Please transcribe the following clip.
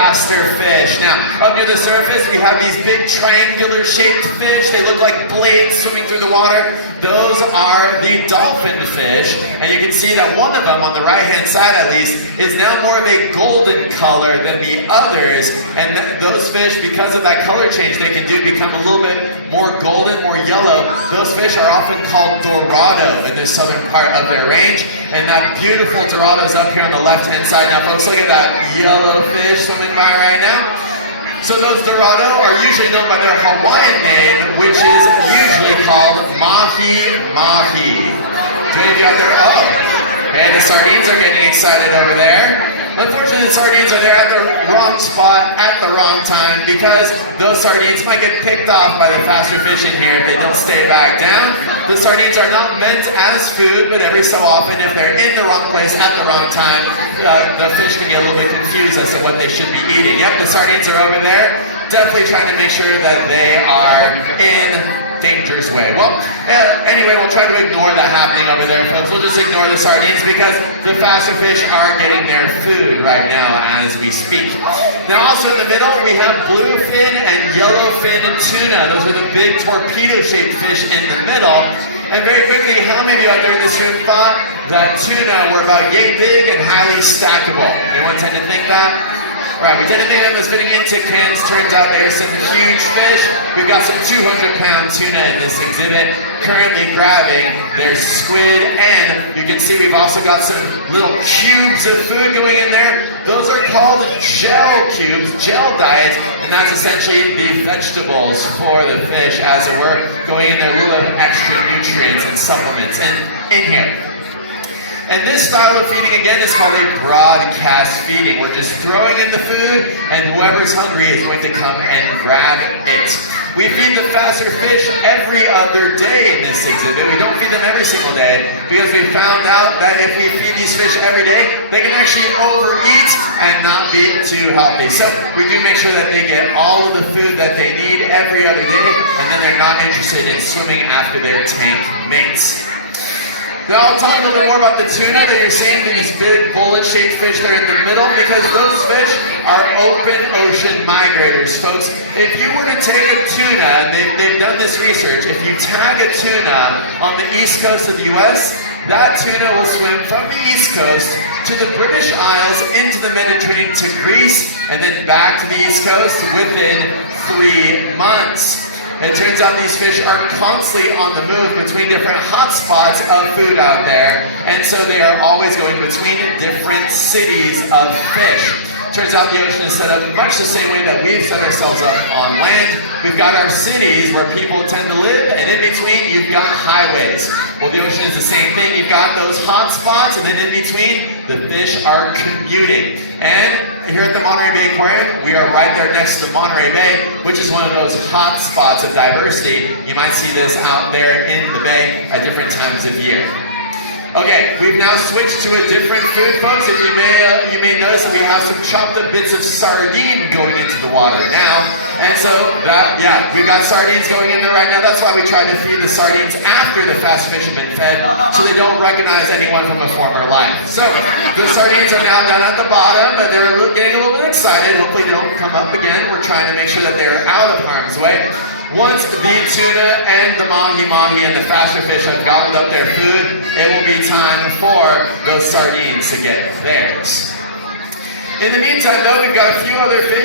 faster fish. Now, up near the surface, we have these big triangular shaped fish. They look like blades swimming through the water. Those are the dolphin fish. And you can see that one of them, on the right-hand side at least, is now more of a golden color than the others. And those fish, because of that color change they can do, become a little bit more golden, more yellow. Those fish are often called dorado in the southern part of their range. And that beautiful dorado is up here on the left-hand side. Now, folks, look at that yellow fish swimming by right now. So those dorado are usually known by their Hawaiian name, which is usually called mahi-mahi. Do any of you out there? Oh, hey, the sardines are getting excited over there. Unfortunately, the sardines are there at the wrong spot at the wrong time because those sardines might get picked off by the faster fish in here if they don't stay back down. The sardines are not meant as food, but every so often, if they're in the wrong place at the wrong time, the fish can get a little bit confused as to what they should be eating. Yep, the sardines are over there, definitely trying to make sure that they are in dangerous way. Well, anyway, we'll try to ignore that happening over there, folks. We'll just ignore the sardines because the faster fish are getting their food right now as we speak. Now, also in the middle, we have bluefin and yellowfin tuna. Those are the big torpedo-shaped fish in the middle. And very quickly, how many of you out there in this room thought that tuna were about yay big and highly stackable? Anyone tend to think that? Right, we tend to think of them as fitting into cans. Turns out there's some huge fish. We've got some 200-pound tuna in this exhibit. Currently grabbing there's squid, and you can see we've also got some little cubes of food going in there. Those are called gel cubes, gel diets, and that's essentially the vegetables for the fish, as it were, going in there, a little bit of extra nutrients and supplements and in here. And this style of feeding, again, is called a broadcast feeding. We're just throwing in the food, and whoever's hungry is going to come and grab it. We feed the faster fish every other day in this exhibit. We don't feed them every single day because we found out that if we feed these fish every day, they can actually overeat and not be too healthy. So we do make sure that they get all of the food that they need every other day, and then they're not interested in swimming after their tank mates. Now I'll talk a little bit more about the tuna that you're seeing, these big bullet-shaped fish that are in the middle, because those fish are open ocean migrators, folks. If you were to take a tuna, and they've done this research, if you tag a tuna on the east coast of the US, that tuna will swim from the east coast to the British Isles, into the Mediterranean to Greece, and then back to the east coast within 3 months. It turns out these fish are constantly on the move between different hotspots of food out there, and so they are always going between different cities of fish. Turns out the ocean is set up much the same way that we've set ourselves up on land. We've got our cities where people tend to live, and in between you've got highways. Well, the ocean is the same thing. You've got those hot spots, and then in between, the fish are commuting. And here at the Monterey Bay Aquarium, we are right there next to the Monterey Bay, which is one of those hot spots of diversity. You might see this out there in the bay at different times of year. Okay, we've now switched to a different food, folks. If you may notice that we have some chopped up bits of sardine going into the water now. And so we've got sardines going in there right now. That's why we try to feed the sardines after the fast fish have been fed, so they don't recognize anyone from a former life. So the sardines are now down at the bottom, but they're getting a little bit excited. Hopefully they don't come up again. We're trying to make sure that they're out of harm's way. Once the tuna and the mahi-mahi and the faster fish have gobbled up their food, it will be time for those sardines to get theirs. In the meantime, though, we've got a few other fish.